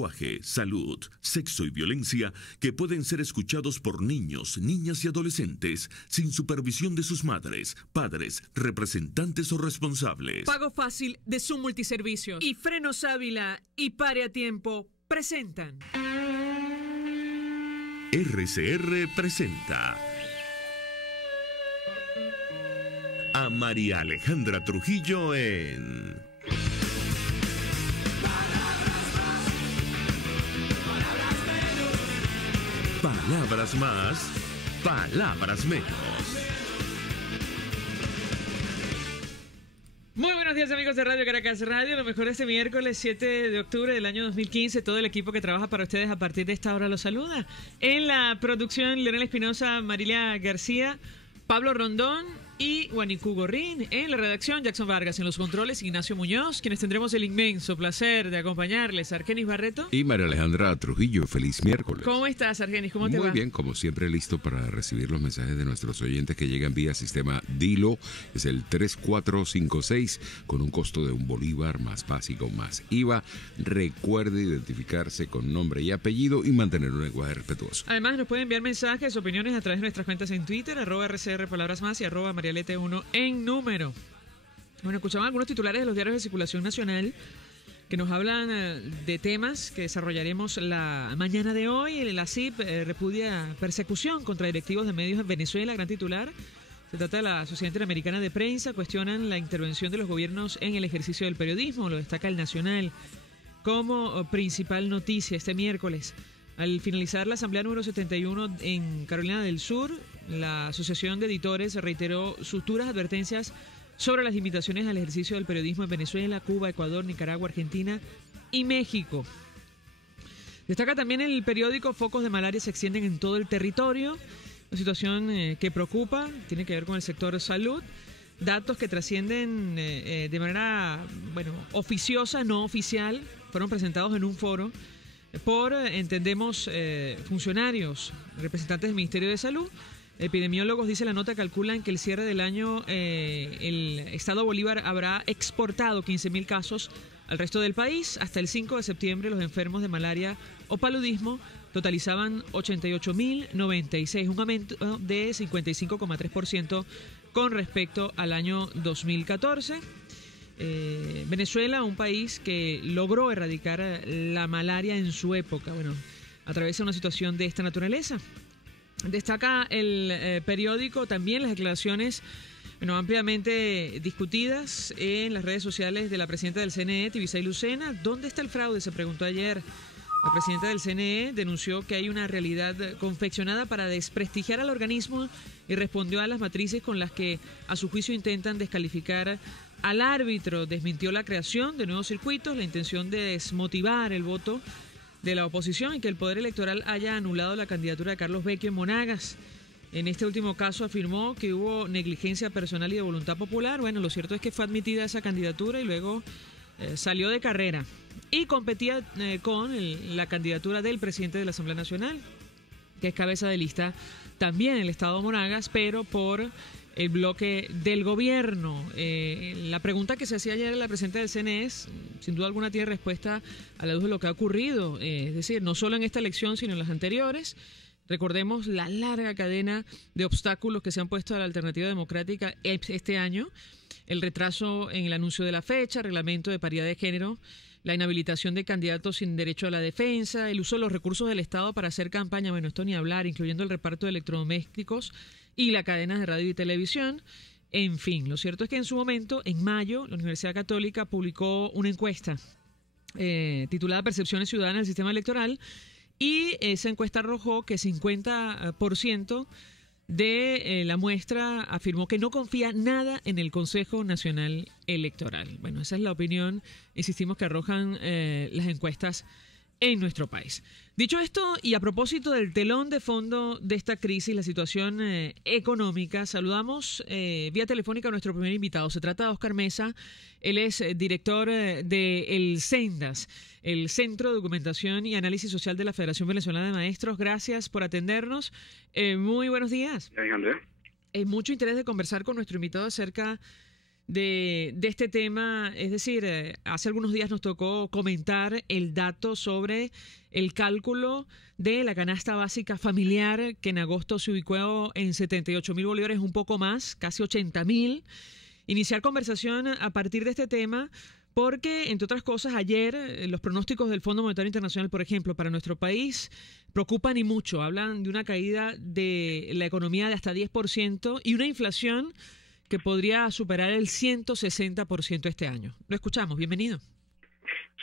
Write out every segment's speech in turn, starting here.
Lenguaje, salud, sexo y violencia que pueden ser escuchados por niños, niñas y adolescentes sin supervisión de sus madres, padres, representantes o responsables. Pago Fácil de Zoom Multiservicios y Frenos Ávila y Pare a Tiempo presentan. RCR presenta a María Alejandra Trujillo en Palabras más, palabras menos. Muy buenos días, amigos de Radio Caracas Radio. Lo mejor este miércoles 7 de octubre del año 2015. Todo el equipo que trabaja para ustedes a partir de esta hora los saluda. En la producción, Leonel Espinosa, Marilia García, Pablo Rondón y Guanicú Gorrín. En la redacción, Jackson Vargas. En los controles, Ignacio Muñoz, quienes tendremos el inmenso placer de acompañarles. Argenis Barreto. Y María Alejandra Trujillo. Feliz miércoles. ¿Cómo estás, Argenis? ¿Cómo te va? Muy bien, como siempre, listo para recibir los mensajes de nuestros oyentes que llegan vía sistema Dilo. Es el 3456 con un costo de $1 más básico más IVA. Recuerde identificarse con nombre y apellido y mantener un lenguaje respetuoso. Además, nos pueden enviar mensajes, opiniones a través de nuestras cuentas en Twitter, @RCR Palabras Más y @Marialete1 en número. Bueno, escuchamos algunos titulares de los diarios de circulación nacional que nos hablan de temas que desarrollaremos la mañana de hoy. La CIP repudia persecución contra directivos de medios en Venezuela, gran titular. Se trata de la Sociedad Interamericana de Prensa. Cuestionan la intervención de los gobiernos en el ejercicio del periodismo. Lo destaca el Nacional como principal noticia este miércoles. Al finalizar la asamblea número 71 en Carolina del Sur, la Asociación de Editores reiteró sus duras advertencias sobre las limitaciones al ejercicio del periodismo en Venezuela, Cuba, Ecuador, Nicaragua, Argentina y México. Destaca también el periódico: focos de malaria se extienden en todo el territorio. Una situación que preocupa, tiene que ver con el sector salud. Datos que trascienden de manera, oficiosa, no oficial, fueron presentados en un foro por, entendemos, funcionarios, representantes del Ministerio de Salud. Epidemiólogos, dice la nota, calculan que el cierre del año el Estado Bolívar habrá exportado 15.000 casos al resto del país. Hasta el 5 de septiembre los enfermos de malaria o paludismo totalizaban 88.096, un aumento de 55,3% con respecto al año 2014. Venezuela, un país que logró erradicar la malaria en su época, atraviesa una situación de esta naturaleza. Destaca el periódico también las declaraciones ampliamente discutidas en las redes sociales de la presidenta del CNE, Tibisay Lucena. ¿Dónde está el fraude?, se preguntó ayer. La presidenta del CNE denunció que hay una realidad confeccionada para desprestigiar al organismo y respondió a las matrices con las que, a su juicio, intentan descalificar al árbitro. Desmintió la creación de nuevos circuitos, la intención de desmotivar el voto de la oposición y que el Poder Electoral haya anulado la candidatura de Carlos Vecchio en Monagas. En este último caso afirmó que hubo negligencia personal y de voluntad popular. Bueno, lo cierto es que fue admitida esa candidatura y luego salió de carrera y competía con la candidatura del presidente de la Asamblea Nacional, que es cabeza de lista también en el estado de Monagas, pero por el bloque del gobierno. La pregunta que se hacía ayer a la presidenta del CNE, sin duda alguna tiene respuesta a la luz de lo que ha ocurrido, es decir, no solo en esta elección, sino en las anteriores. Recordemos la larga cadena de obstáculos que se han puesto a la alternativa democrática este año: el retraso en el anuncio de la fecha, reglamento de paridad de género, la inhabilitación de candidatos sin derecho a la defensa, el uso de los recursos del Estado para hacer campaña, esto ni hablar, incluyendo el reparto de electrodomésticos y las cadenas de radio y televisión. En fin, lo cierto es que en su momento, en mayo, la Universidad Católica publicó una encuesta titulada Percepciones Ciudadanas del Sistema Electoral, y esa encuesta arrojó que 50% de la muestra afirmó que no confía nada en el Consejo Nacional Electoral. Bueno, esa es la opinión, insistimos, que arrojan las encuestas en nuestro país. Dicho esto, y a propósito del telón de fondo de esta crisis, la situación económica, saludamos vía telefónica a nuestro primer invitado. Se trata de Óscar Mesa. Él es director de el CENDAS, el Centro de Documentación y Análisis Social de la Federación Venezolana de Maestros. Gracias por atendernos. Muy buenos días. Andrés. Mucho interés de conversar con nuestro invitado acerca de este tema. Es decir, hace algunos días nos tocó comentar el dato sobre el cálculo de la canasta básica familiar, que en agosto se ubicó en 78.000 bolívares, un poco más, casi 80.000. Iniciar conversación a partir de este tema, porque, entre otras cosas, ayer los pronósticos del Fondo Monetario Internacional, por ejemplo, para nuestro país, preocupan y mucho. Hablan de una caída de la economía de hasta 10% y una inflación que podría superar el 160% este año. Lo escuchamos, bienvenido.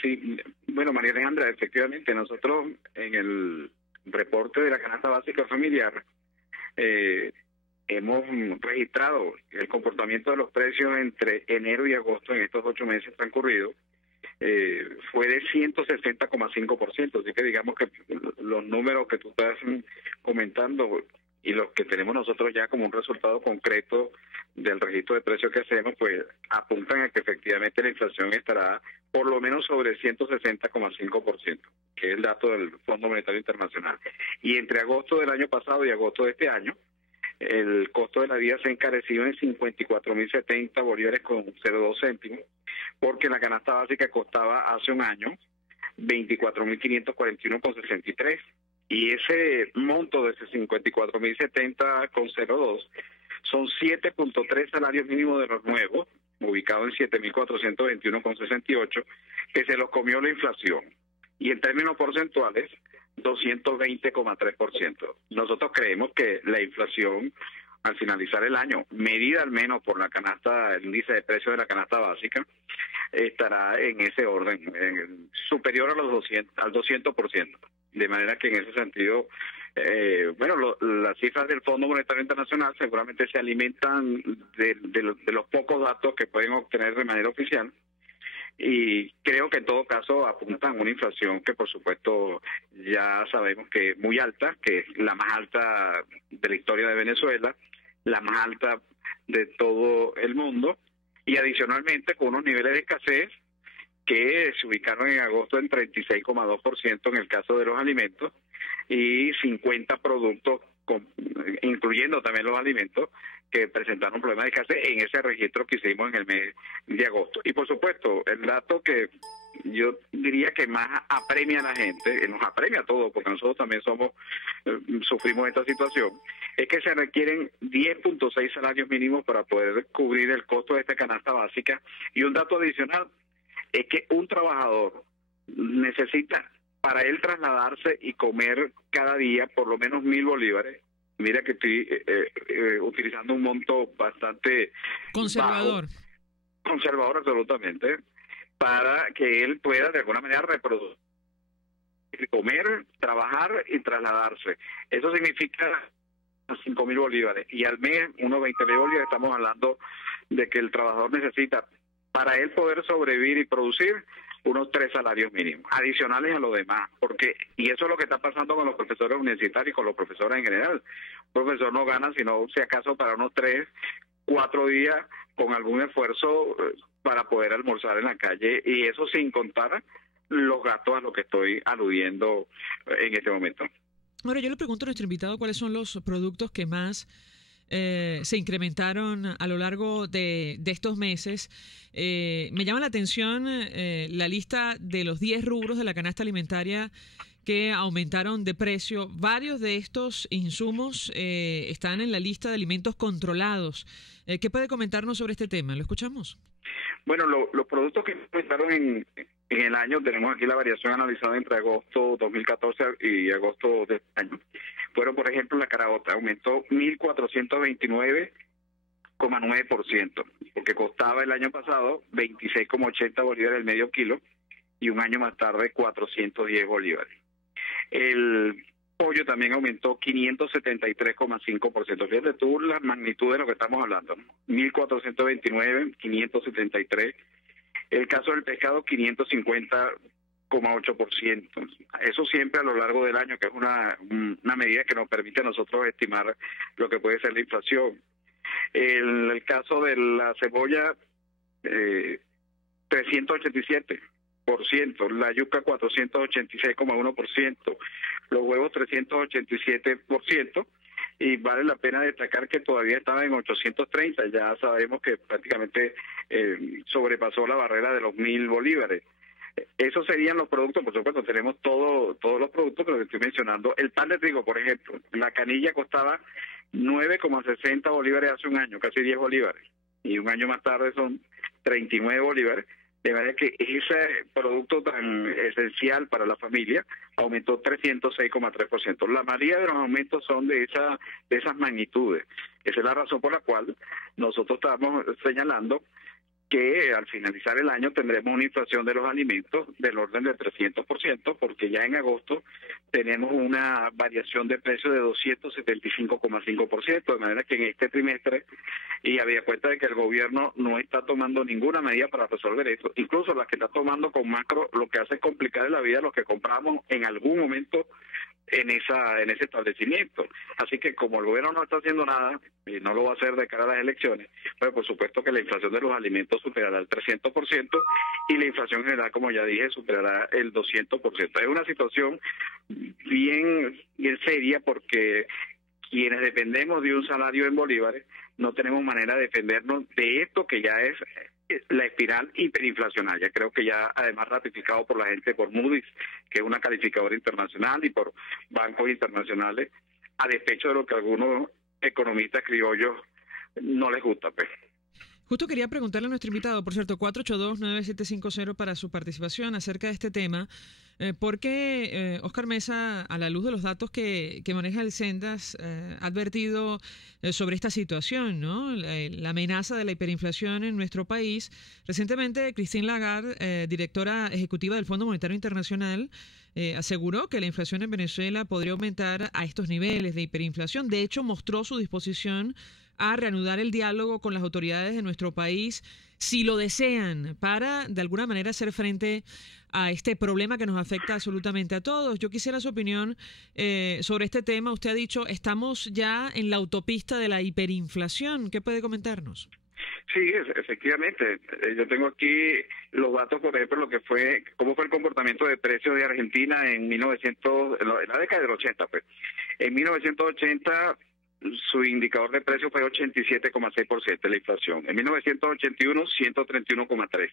Sí, bueno, María Alejandra, efectivamente, nosotros en el reporte de la canasta básica familiar hemos registrado el comportamiento de los precios entre enero y agosto en estos 8 meses transcurridos. Fue de 160,5%, así que digamos que los números que tú estás comentando y los que tenemos nosotros ya como un resultado concreto del registro de precios que hacemos, pues apuntan a que efectivamente la inflación estará por lo menos sobre 160,5%, que es el dato del Fondo Monetario Internacional. Y entre agosto del año pasado y agosto de este año, el costo de la vida se ha encarecido en 54.070 bolívares con 0,2 céntimos, porque la canasta básica costaba hace un año 24.541,63. Y ese monto de ese 54.070 con 02 son 7.3 salarios mínimos de los nuevos, ubicados en 7.421 con 68, que se los comió la inflación. Y en términos porcentuales, 220,3%. Nosotros creemos que la inflación, al finalizar el año, medida al menos por la canasta, el índice de precios de la canasta básica, estará en ese orden, superior a los al 200%. De manera que en ese sentido, las cifras del Fondo Monetario Internacional seguramente se alimentan de los pocos datos que pueden obtener de manera oficial, y creo que en todo caso apuntan a una inflación que por supuesto ya sabemos que es muy alta, que es la más alta de la historia de Venezuela, la más alta de todo el mundo, y adicionalmente con unos niveles de escasez que se ubicaron en agosto en 36,2% en el caso de los alimentos, y 50 productos, incluyendo también los alimentos, que presentaron problemas de escasez en ese registro que hicimos en el mes de agosto. Y por supuesto, el dato que yo diría que más apremia a la gente, nos apremia a todos, porque nosotros también sufrimos esta situación, es que se requieren 10.6 salarios mínimos para poder cubrir el costo de esta canasta básica. Y un dato adicional es que un trabajador necesita, para él trasladarse y comer cada día, por lo menos 1.000 bolívares. Mira que estoy utilizando un monto bastante conservador. Conservador absolutamente, para que él pueda de alguna manera reproducir, comer, trabajar y trasladarse. Eso significa 5.000 bolívares. Y al mes, unos 20.000 bolívares, estamos hablando de que el trabajador necesita, para él poder sobrevivir y producir, unos 3 salarios mínimos, adicionales a lo demás, y eso es lo que está pasando con los profesores universitarios y con los profesores en general. Un profesor no gana sino, si acaso, para unos 3, 4 días con algún esfuerzo para poder almorzar en la calle, y eso sin contar los gastos a los que estoy aludiendo en este momento. Ahora, yo le pregunto a nuestro invitado cuáles son los productos que más se incrementaron a lo largo de estos meses. Me llama la atención la lista de los 10 rubros de la canasta alimentaria que aumentaron de precio. Varios de estos insumos están en la lista de alimentos controlados. ¿Qué puede comentarnos sobre este tema? ¿Lo escuchamos? Bueno, los productos que aumentaron en el año, tenemos aquí la variación analizada entre agosto 2014 y agosto de este año. Fueron, por ejemplo, la caraota, aumentó 1.429,9%, porque costaba el año pasado 26,80 bolívares el medio kilo, y un año más tarde 410 bolívares. El pollo también aumentó 573,5%. Fíjate tú la magnitud de lo que estamos hablando, 1.429, 573. El caso del pescado, 550,8%. Eso siempre a lo largo del año, que es una medida que nos permite a nosotros estimar lo que puede ser la inflación. El caso de la cebolla, 387%, la yuca 486,1%, los huevos 387%, y vale la pena destacar que todavía estaba en 830, ya sabemos que prácticamente sobrepasó la barrera de los 1.000 bolívares. Esos serían los productos, por supuesto, tenemos todos los productos que los estoy mencionando. El pan de trigo, por ejemplo, la canilla costaba 9,60 bolívares hace un año, casi 10 bolívares, y un año más tarde son 39 bolívares. De manera que ese producto tan esencial para la familia aumentó 306,3%. La mayoría de los aumentos son de esas magnitudes. Esa es la razón por la cual nosotros estamos señalando que al finalizar el año tendremos una inflación de los alimentos del orden del 300%, porque ya en agosto tenemos una variación de precio de 275,5%, de manera que en este trimestre, y había cuenta de que el gobierno no está tomando ninguna medida para resolver eso, incluso las que está tomando con macro, lo que hace es complicar la vida a los que compramos en algún momento en ese establecimiento. Así que como el gobierno no está haciendo nada, y no lo va a hacer de cara a las elecciones, pues por supuesto que la inflación de los alimentos superará el 300% y la inflación general, como ya dije, superará el 200%. Es una situación bien seria, porque quienes dependemos de un salario en bolívares no tenemos manera de defendernos de esto que ya es la espiral hiperinflacionaria. Creo que ya además ratificado por la gente, por Moody's, que es una calificadora internacional, y por bancos internacionales, a despecho de lo que algunos economistas criollos no les gusta, pues. Justo quería preguntarle a nuestro invitado, por cierto, 482-9750 para su participación acerca de este tema, porque Óscar Mesa, a la luz de los datos que maneja el Sendas, ha advertido sobre esta situación, ¿no? La amenaza de la hiperinflación en nuestro país. Recientemente, Christine Lagarde, directora ejecutiva del Fondo Monetario Internacional, aseguró que la inflación en Venezuela podría aumentar a estos niveles de hiperinflación. De hecho, mostró su disposición a reanudar el diálogo con las autoridades de nuestro país, si lo desean, para de alguna manera hacer frente a este problema que nos afecta absolutamente a todos. Yo quisiera su opinión sobre este tema. Usted ha dicho, estamos ya en la autopista de la hiperinflación. ¿Qué puede comentarnos? Sí, efectivamente. Yo tengo aquí los datos, por ejemplo, cómo fue el comportamiento de precios de Argentina en la década del 80, pues. En 1980 su indicador de precio fue 87,6% de la inflación. En 1981, 131,3%.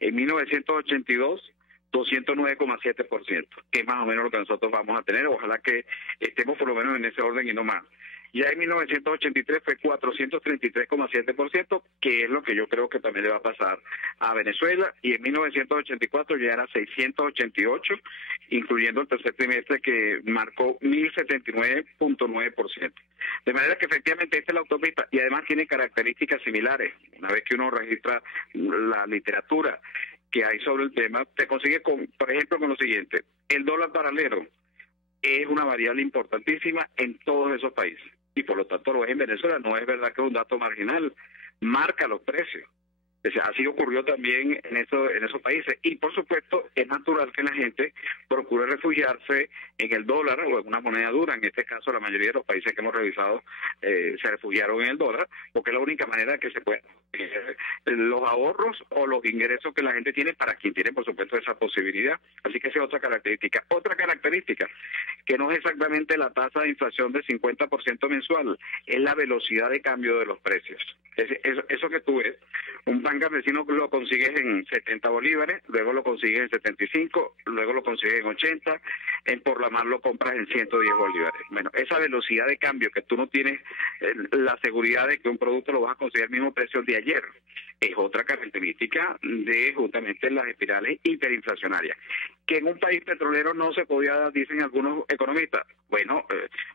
En 1982, 209,7%, que es más o menos lo que nosotros vamos a tener. Ojalá que estemos por lo menos en ese orden y no más. Ya en 1983 fue 433,7%, que es lo que yo creo que también le va a pasar a Venezuela, y en 1984 ya era 688, incluyendo el tercer trimestre que marcó 1079,9%. De manera que efectivamente esta es la autopista, y además tiene características similares. Una vez que uno registra la literatura que hay sobre el tema, te consigue, por ejemplo, con lo siguiente: el dólar paralelo es una variable importantísima en todos esos países, y por lo tanto lo es en Venezuela. No es verdad que es un dato marginal, marca los precios. O sea, así ocurrió también en esos países, y por supuesto es natural que la gente procure refugiarse en el dólar o en una moneda dura. En este caso, la mayoría de los países que hemos revisado se refugiaron en el dólar, porque es la única manera que se puede los ahorros o los ingresos que la gente tiene, para quien tiene por supuesto esa posibilidad. Así que esa es otra característica. Otra característica, que no es exactamente la tasa de inflación del 50% mensual, es la velocidad de cambio de los precios. Eso que tú ves, un pan campesino lo consigues en 70 bolívares, luego lo consigues en 75, luego lo consigues en 80, en Por la Mar lo compras en 110 bolívares. Bueno, esa velocidad de cambio, que tú no tienes la seguridad de que un producto lo vas a conseguir al mismo precio de ayer, es otra característica de justamente las espirales hiperinflacionarias, que en un país petrolero no se podía dar, dicen algunos economistas. Bueno,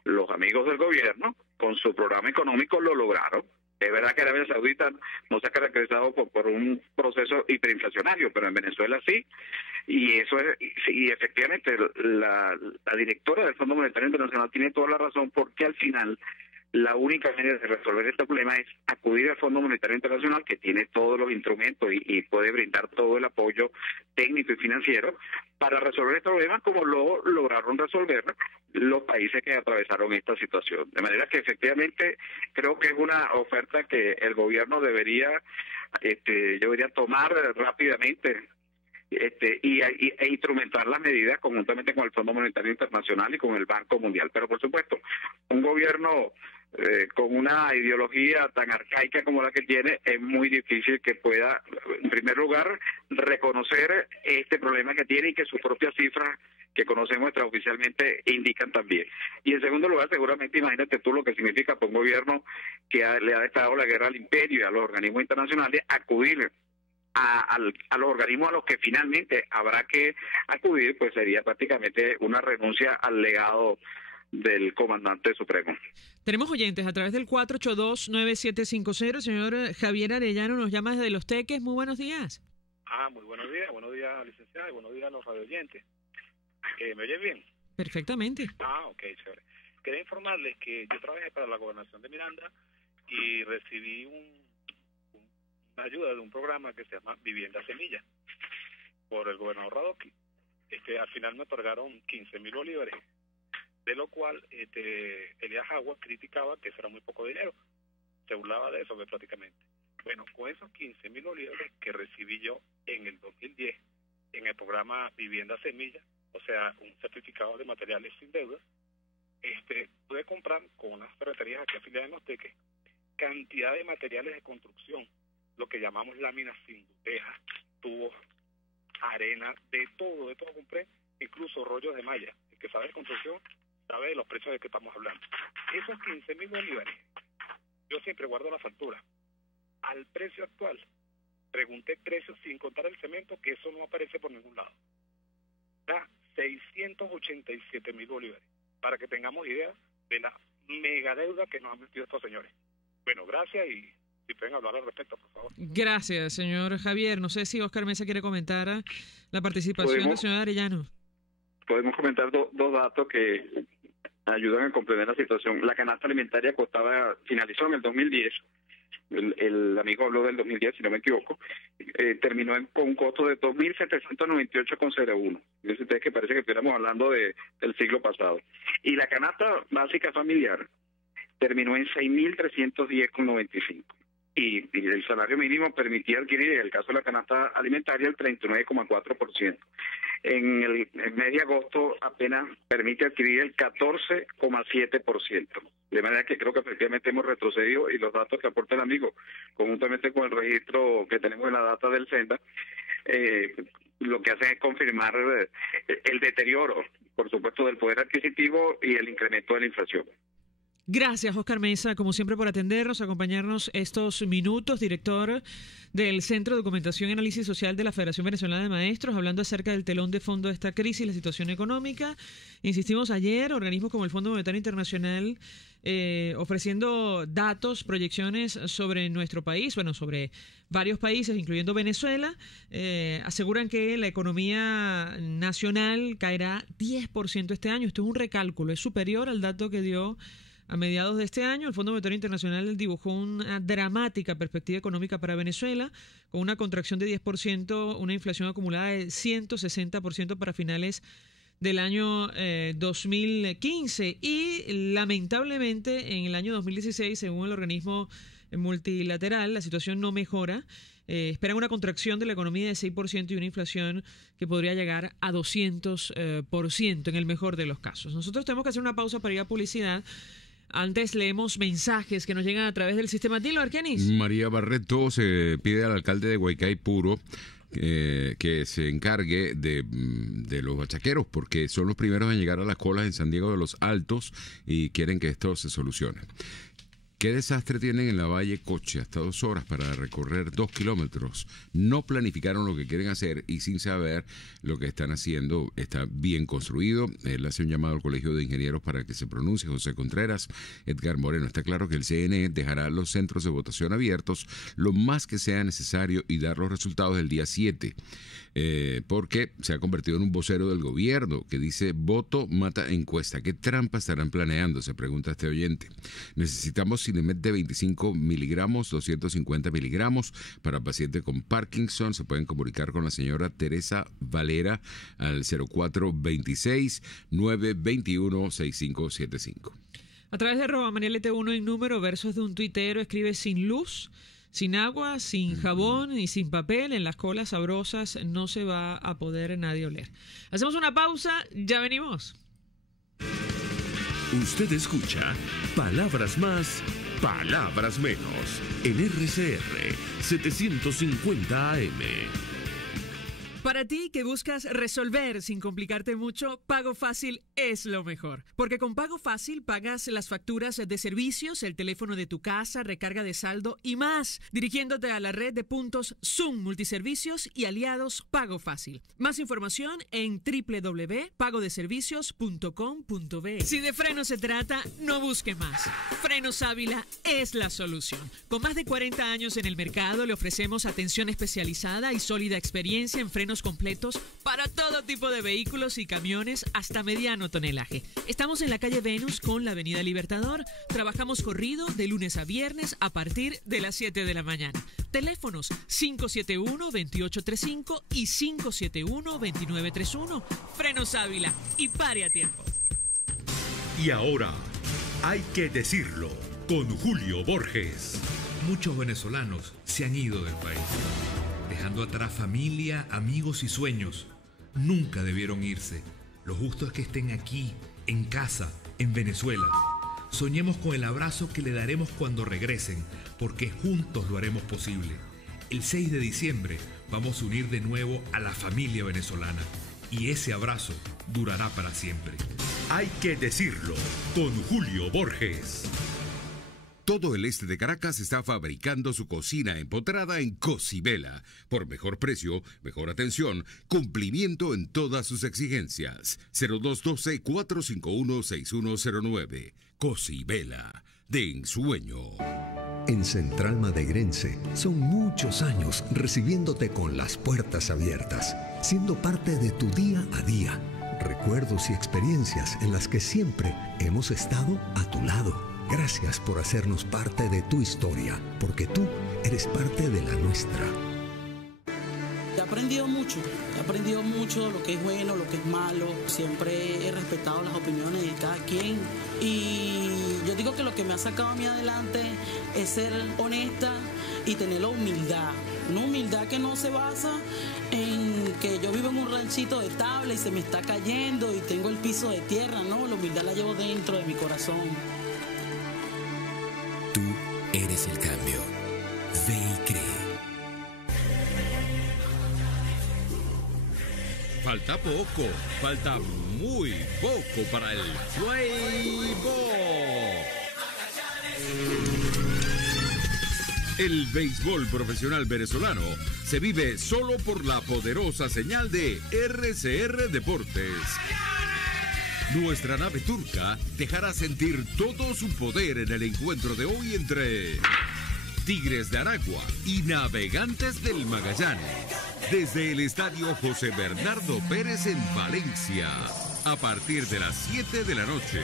los amigos del gobierno con su programa económico lo lograron. Es verdad que Arabia Saudita no se ha caracterizado por un proceso hiperinflacionario, pero en Venezuela sí, y eso es, y efectivamente la directora del Fondo Monetario Internacional tiene toda la razón, porque al final la única manera de resolver este problema es acudir al Fondo Monetario Internacional, que tiene todos los instrumentos y puede brindar todo el apoyo técnico y financiero para resolver este problema, como lo lograron resolver los países que atravesaron esta situación. De manera que efectivamente creo que es una oferta que el gobierno debería tomar rápidamente, e instrumentar las medidas conjuntamente con el Fondo Monetario Internacional y con el Banco Mundial. Pero por supuesto, un gobierno con una ideología tan arcaica como la que tiene, es muy difícil que pueda, en primer lugar, reconocer este problema que tiene y que sus propias cifras que conocemos extraoficialmente indican también. Y en segundo lugar, seguramente imagínate tú lo que significa para un gobierno que le ha declarado la guerra al imperio y a los organismos internacionales acudir a los organismos a los que finalmente habrá que acudir, pues sería prácticamente una renuncia al legado del comandante supremo. Tenemos oyentes a través del 482-9750. Señor Javier Arellano nos llama desde Los Teques. Muy buenos días. Muy buenos días, licenciada, y buenos días a los radioyentes. ¿Me oyen bien? Perfectamente. Ok, chévere. Quería informarles que yo trabajé para la Gobernación de Miranda y recibí una ayuda de un programa que se llama Vivienda Semilla por el gobernador Radoki. Al final me otorgaron 15.000 bolívares, de lo cual Elías Agua criticaba que eso era muy poco dinero, se burlaba de eso prácticamente. Bueno, con esos 15.000 bolívares que recibí yo en el 2010 en el programa Vivienda Semilla, o sea, un certificado de materiales sin deudas, pude comprar con unas ferreterías aquí afiliadas en Los Teques cantidad de materiales de construcción, lo que llamamos láminas sin tejas, tubos, arena, de todo compré, incluso rollos de malla. El que sabe de construcción sabe de los precios de que estamos hablando. Esos 15.000 bolívares, yo siempre guardo la factura. Al precio actual, pregunté precios sin contar el cemento, que eso no aparece por ningún lado. Da 687.000 bolívares, para que tengamos idea de la mega deuda que nos han metido estos señores. Bueno, gracias, y si pueden hablar al respecto, por favor. Gracias, señor Javier. No sé si Oscar Mesa quiere comentar la participación del señor Arellano. Podemos comentar dos datos que ayudan a comprender la situación. La canasta alimentaria finalizó en el 2010. El amigo habló del 2010, si no me equivoco, terminó con un costo de 2.798,01. Dice usted que parece que estuviéramos hablando del siglo pasado. Y la canasta básica familiar terminó en 6.310,95. Y el salario mínimo permitía adquirir, en el caso de la canasta alimentaria, el 39,4%. En el mes de agosto apenas permite adquirir el 14,7%. De manera que creo que efectivamente hemos retrocedido, y los datos que aporta el amigo, conjuntamente con el registro que tenemos en la data del Senda, lo que hacen es confirmar el deterioro, por supuesto, del poder adquisitivo y el incremento de la inflación. Gracias, Oscar Mesa, como siempre, por atendernos, acompañarnos estos minutos, director del Centro de Documentación y Análisis Social de la Federación Venezolana de Maestros, hablando acerca del telón de fondo de esta crisis, la situación económica. Insistimos ayer, organismos como el Fondo Monetario Internacional ofreciendo datos, proyecciones sobre nuestro país, sobre varios países, incluyendo Venezuela, aseguran que la economía nacional caerá 10% este año. Esto es un recálculo, es superior al dato que dio a mediados de este año. El Fondo Monetario Internacional dibujó una dramática perspectiva económica para Venezuela, con una contracción de 10%, una inflación acumulada de 160% para finales del año 2015. Y lamentablemente en el año 2016, según el organismo multilateral, la situación no mejora. Esperan una contracción de la economía de 6% y una inflación que podría llegar a 200% en el mejor de los casos. Nosotros tenemos que hacer una pausa para ir a publicidad. Antes leemos mensajes que nos llegan a través del sistema. Dilo, Arkenis. María Barreto se pide al alcalde de Guaycaipuro que se encargue de los bachaqueros, porque son los primeros en llegar a las colas en San Diego de los Altos y quieren que esto se solucione. ¿Qué desastre tienen en la Valle Coche? Hasta 2 horas para recorrer 2 kilómetros. No planificaron lo que quieren hacer y sin saber lo que están haciendo. Está bien construido. Él hace un llamado al Colegio de Ingenieros para que se pronuncie. José Contreras, Edgar Moreno. Está claro que el CNE dejará los centros de votación abiertos lo más que sea necesario y dar los resultados del día 7. Porque se ha convertido en un vocero del gobierno que dice voto mata encuesta. ¿Qué trampa estarán planeando? Se pregunta este oyente. Necesitamos Cinemet de 25 miligramos, 250 miligramos para pacientes con Parkinson. Se pueden comunicar con la señora Teresa Valera al 0426-921-6575. A través de @MariaLT1 en número, versos de un tuitero, escribe: sin luz, Sin agua, sin jabón y sin papel, en las colas sabrosas no se va a poder nadie oler. Hacemos una pausa, ya venimos. Usted escucha Palabras Más, Palabras Menos en RCR 750 AM. Para ti que buscas resolver sin complicarte mucho, Pago Fácil es lo mejor. Porque con Pago Fácil pagas las facturas de servicios, el teléfono de tu casa, recarga de saldo y más, dirigiéndote a la red de puntos Zoom, multiservicios y aliados Pago Fácil. Más información en www.pagodeservicios.com.be. Si de frenos se trata, no busque más. Frenos Ávila es la solución. Con más de 40 años en el mercado, le ofrecemos atención especializada y sólida experiencia en frenos completos para todo tipo de vehículos y camiones hasta mediano tonelaje. Estamos en la calle Venus con la avenida Libertador. Trabajamos corrido de lunes a viernes a partir de las 7 de la mañana. Teléfonos 571-2835 y 571-2931. Frenos Ávila y pare a tiempo. Y ahora, hay que decirlo, con Julio Borges. Muchos venezolanos se han ido del país, dejando atrás familia, amigos y sueños. Nunca debieron irse. Lo justo es que estén aquí, en casa, en Venezuela. Soñemos con el abrazo que le daremos cuando regresen, porque juntos lo haremos posible. El 6 de diciembre vamos a unir de nuevo a la familia venezolana, y ese abrazo durará para siempre. Hay que decirlo, con Julio Borges. Todo el este de Caracas está fabricando su cocina empotrada en Cocibela. Por mejor precio, mejor atención, cumplimiento en todas sus exigencias. 0212-451-6109. Cocibela, de ensueño. En Central Madegrense son muchos años recibiéndote con las puertas abiertas, siendo parte de tu día a día. Recuerdos y experiencias en las que siempre hemos estado a tu lado. Gracias por hacernos parte de tu historia, porque tú eres parte de la nuestra. He aprendido mucho lo que es bueno, lo que es malo. Siempre he respetado las opiniones de cada quien. Y yo digo que lo que me ha sacado a mí adelante es ser honesta y tener la humildad. Una humildad que no se basa en que yo vivo en un ranchito de tabla y se me está cayendo y tengo el piso de tierra. No, la humildad la llevo dentro de mi corazón. Tú eres el cambio. Ve y cree. Falta poco, falta muy poco para el Playboy. El béisbol profesional venezolano se vive solo por la poderosa señal de RCR Deportes. Nuestra nave turca dejará sentir todo su poder en el encuentro de hoy entre Tigres de Aragua y Navegantes del Magallanes, desde el estadio José Bernardo Pérez en Valencia, a partir de las 7 de la noche.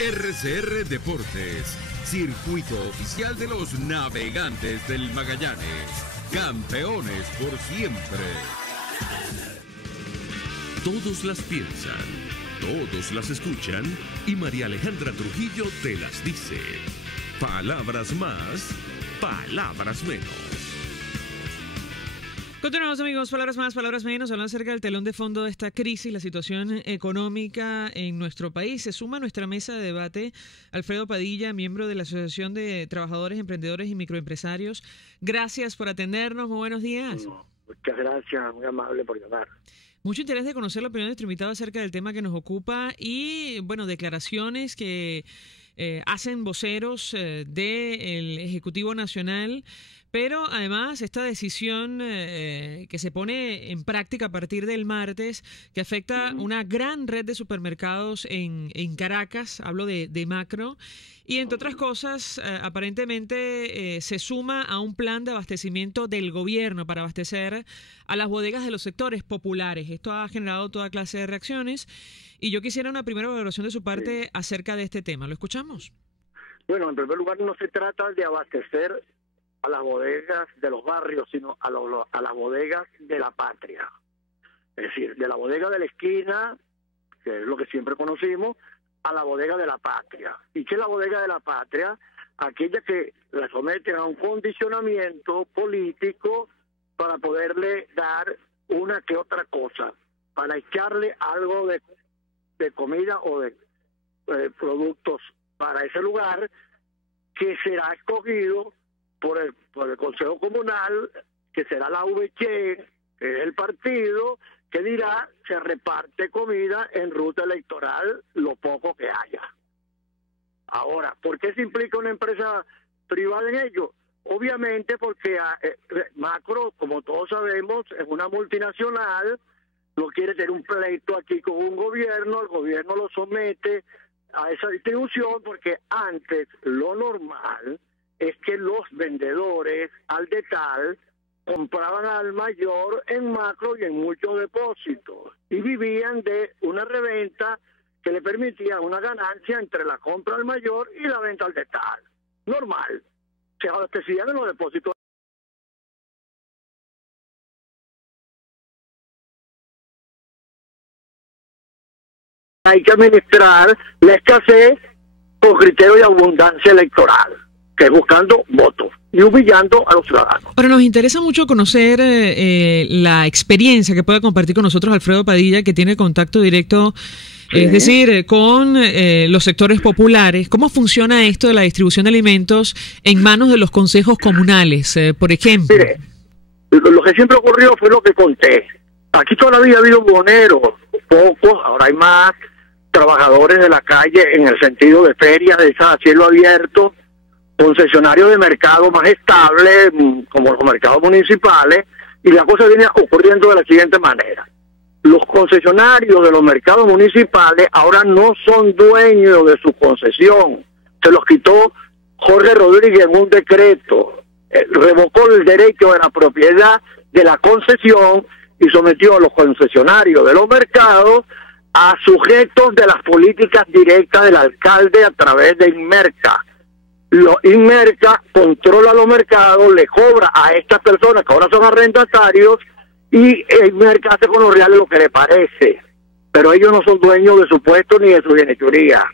RCR Deportes, circuito oficial de los Navegantes del Magallanes, campeones por siempre. Todos las piensan, todos las escuchan y María Alejandra Trujillo te las dice. Palabras más, palabras menos. Continuamos, amigos, palabras más, palabras menos, hablando acerca del telón de fondo de esta crisis, la situación económica en nuestro país. Se suma a nuestra mesa de debate Alfredo Padilla, miembro de la Asociación de Trabajadores, Emprendedores y Microempresarios. Gracias por atendernos, muy buenos días. Muchas gracias, muy amable por llamar. Mucho interés de conocer la opinión de nuestro invitado acerca del tema que nos ocupa y, bueno, declaraciones que hacen voceros del Ejecutivo Nacional, pero además esta decisión que se pone en práctica a partir del martes, que afecta una gran red de supermercados en Caracas, hablo de Macro, y entre otras cosas, aparentemente se suma a un plan de abastecimiento del gobierno para abastecer a las bodegas de los sectores populares. Esto ha generado toda clase de reacciones y yo quisiera una primera valoración de su parte acerca de este tema. ¿Lo escuchamos? Bueno, en primer lugar, no se trata de abastecer a las bodegas de los barrios, sino a las bodegas de la patria. Es decir, de la bodega de la esquina, que es lo que siempre conocimos, a la bodega de la patria. ¿Y qué es la bodega de la patria? aquellas que la someten a un condicionamiento político para poderle dar una que otra cosa, para echarle algo de comida o de productos para ese lugar, que será escogido por el Consejo Comunal, que será la VC, que es el partido, que dirá, se reparte comida en ruta electoral lo poco que haya. Ahora, ¿por qué se implica una empresa privada en ello? Obviamente porque Macro, como todos sabemos, es una multinacional, no quiere tener un pleito aquí con un gobierno, el gobierno lo somete a esa distribución, porque antes lo normal es que los vendedores al detal compraban al mayor en Macro y en muchos depósitos y vivían de una reventa que le permitía una ganancia entre la compra al mayor y la venta al detal. Normal. Se abastecían en los depósitos. Hay que administrar la escasez con criterio de abundancia electoral, que es buscando votos y humillando a los ciudadanos. Pero nos interesa mucho conocer la experiencia que pueda compartir con nosotros Alfredo Padilla, que tiene contacto directo, es decir, con los sectores populares. ¿Cómo funciona esto de la distribución de alimentos en manos de los consejos comunales, por ejemplo? Mire, lo que siempre ocurrió fue lo que conté. Aquí todavía ha habido boneros, pocos, ahora hay más trabajadores de la calle en el sentido de ferias de esas a cielo abierto, concesionarios de mercado más estables, como los mercados municipales, y la cosa viene ocurriendo de la siguiente manera. Los concesionarios de los mercados municipales ahora no son dueños de su concesión, se los quitó Jorge Rodríguez en un decreto, revocó el derecho de la propiedad de la concesión y sometió a los concesionarios de los mercados a sujetos de las políticas directas del alcalde a través de Inmerca. Inmerca controla los mercados, le cobra a estas personas que ahora son arrendatarios, y Inmerca hace con los reales lo que le parece, pero ellos no son dueños de su puesto ni de su bienhechoría.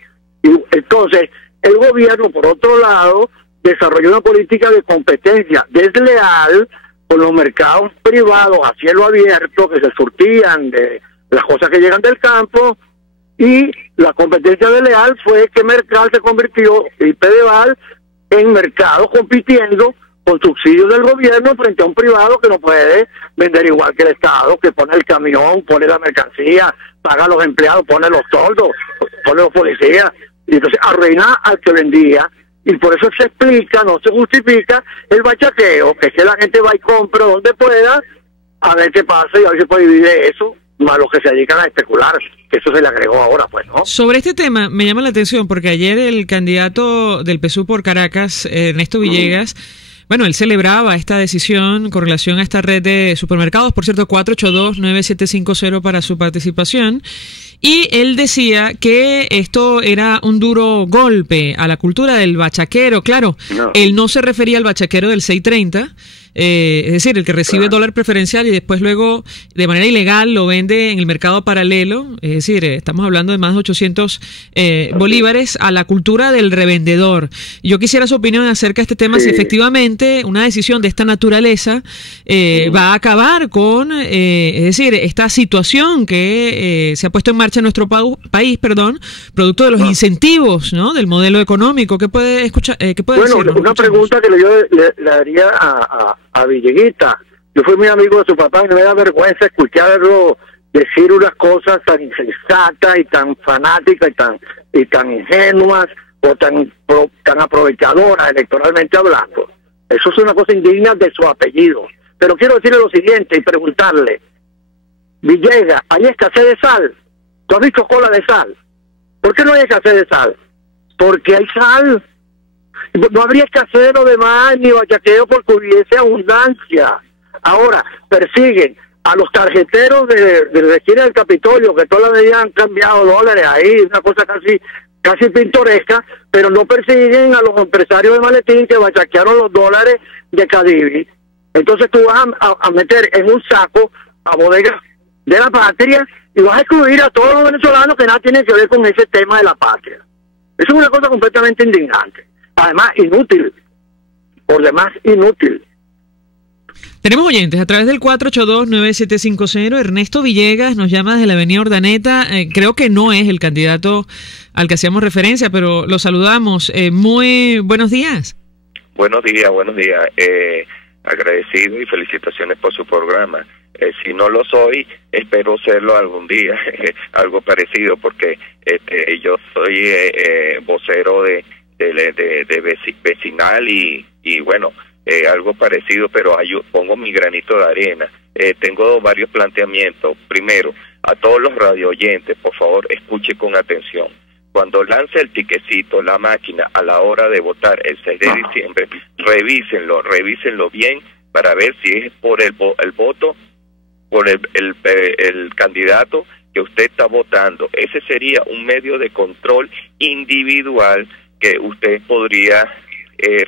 Y entonces el gobierno, por otro lado, desarrolló una política de competencia desleal con los mercados privados a cielo abierto que se surtían de las cosas que llegan del campo, y la competencia desleal fue que Mercal se convirtió, y Pedeval, en mercado compitiendo con subsidios del gobierno frente a un privado que no puede vender igual que el Estado, que pone el camión, pone la mercancía, paga a los empleados, pone los toldos, pone los policías, y entonces arruina al que vendía. Y por eso se explica, no se justifica el bachaqueo, que es que la gente va y compra donde pueda, a ver qué pasa y a ver si puede vivir de eso, más los que se dedican a especular, que eso se le agregó ahora, pues, ¿no? Sobre este tema me llama la atención porque ayer el candidato del PSUV por Caracas, Ernesto Villegas, bueno, él celebraba esta decisión con relación a esta red de supermercados, por cierto, 482-9750 para su participación, y él decía que esto era un duro golpe a la cultura del bachaquero. Claro, él no se refería al bachaquero del 630, es decir, el que recibe dólar preferencial y después luego de manera ilegal lo vende en el mercado paralelo, es decir, estamos hablando de más de 800 bolívares, a la cultura del revendedor. Yo quisiera su opinión acerca de este tema, si efectivamente una decisión de esta naturaleza va a acabar con, es decir, esta situación que se ha puesto en marcha en nuestro país, producto de los incentivos, ¿no?, del modelo económico. ¿Qué puede escuchar? ¿Qué puede decir? Bueno, una pregunta que yo le daría a Villeguita. Yo fui muy amigo de su papá y no me da vergüenza escucharlo decir unas cosas tan insensatas y tan fanáticas y tan ingenuas o tan aprovechadoras electoralmente hablando. Eso es una cosa indigna de su apellido. Pero quiero decirle lo siguiente y preguntarle: Villegas, ¿hay escasez de sal? ¿Tú has visto cola de sal? ¿Por qué no hay escasez de sal? Porque hay sal. No habría escasez de lo demás ni bachaqueo porque hubiese abundancia. Ahora persiguen a los tarjeteros de la esquina del Capitolio, que toda la vida han cambiado dólares ahí, una cosa casi pintoresca, pero no persiguen a los empresarios de maletín que bachaquearon los dólares de Cadivi. Entonces tú vas a meter en un saco a bodegas de la patria y vas a excluir a todos los venezolanos que nada tienen que ver con ese tema de la patria. Eso es una cosa completamente indignante. además inútil, por demás inútil. Tenemos oyentes a través del 482-9750. Ernesto Villegas nos llama desde la avenida Urdaneta. Creo que no es el candidato al que hacíamos referencia, pero lo saludamos. Muy buenos días. Buenos días. Agradecido y felicitaciones por su programa. Si no lo soy, espero serlo algún día, algo parecido, porque yo soy vocero de vecinal y bueno, algo parecido, pero pongo mi granito de arena. Tengo varios planteamientos. Primero, a todos los radio oyentes, por favor, escuche con atención. Cuando lance el tiquecito, la máquina, a la hora de votar el 6 de diciembre, revísenlo bien para ver si es por el voto, por el candidato que usted está votando. Ese sería un medio de control individual que usted podría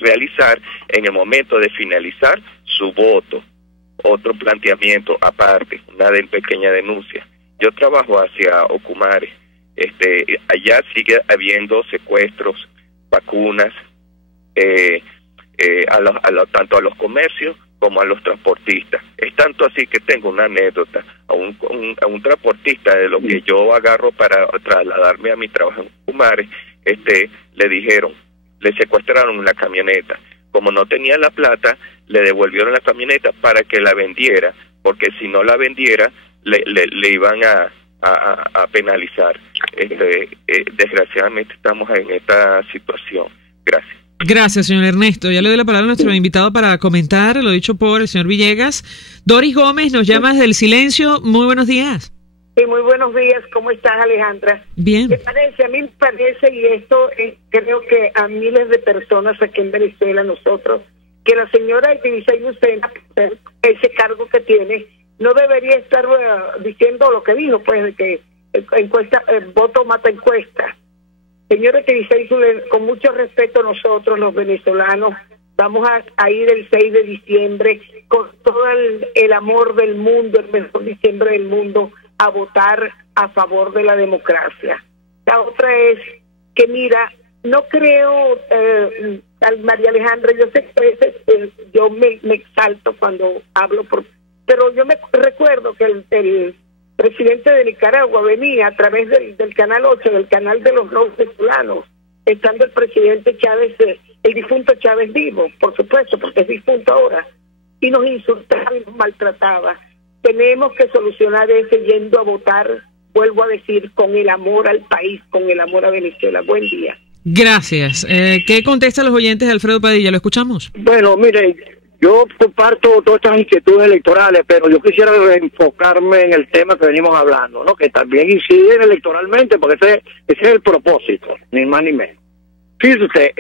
realizar en el momento de finalizar su voto. Otro planteamiento aparte, una pequeña denuncia. Yo trabajo hacia Ocumare. Allá sigue habiendo secuestros, vacunas, tanto a los comercios como a los transportistas. Es tanto así que tengo una anécdota. A un transportista de lo que yo agarro para trasladarme a mi trabajo en Ocumare, le secuestraron una camioneta. Como no tenía la plata, le devolvieron la camioneta para que la vendiera, porque si no la vendiera, le iban a penalizar. Desgraciadamente estamos en esta situación. Gracias. Gracias, señor Ernesto. Ya le doy la palabra a nuestro invitado para comentar lo dicho por el señor Villegas. Doris Gómez nos llama desde el silencio. Muy buenos días. Sí, muy buenos días. ¿Cómo estás, Alejandra? Bien. A mí me parece, y esto creo que a miles de personas aquí en Venezuela, nosotros, que la señora Elisa Lucena, ese cargo que tiene, no debería estar diciendo lo que dijo, pues, de que voto mata encuesta. Señora Elisa, con mucho respeto nosotros, los venezolanos, vamos a ir el 6 de diciembre con todo el amor del mundo, el mejor diciembre del mundo, a votar a favor de la democracia. La otra es que, mira, no creo, María Alejandra, yo sé que a veces yo me exalto cuando hablo, pero yo me recuerdo que el presidente de Nicaragua venía a través del Canal 8, del canal de los no venezolanos, estando el presidente Chávez, el difunto Chávez vivo, por supuesto, porque es difunto ahora, y nos insultaba y nos maltrataba. Tenemos que solucionar eso yendo a votar, vuelvo a decir, con el amor al país, con el amor a Venezuela. Buen día. Gracias. ¿Qué contestan los oyentes de Alfredo Padilla? ¿Lo escuchamos? Bueno, mire, yo comparto todas estas inquietudes electorales, pero yo quisiera enfocarme en el tema que venimos hablando, ¿no? Que también inciden electoralmente, porque ese es el propósito, ni más ni menos. Fíjese usted,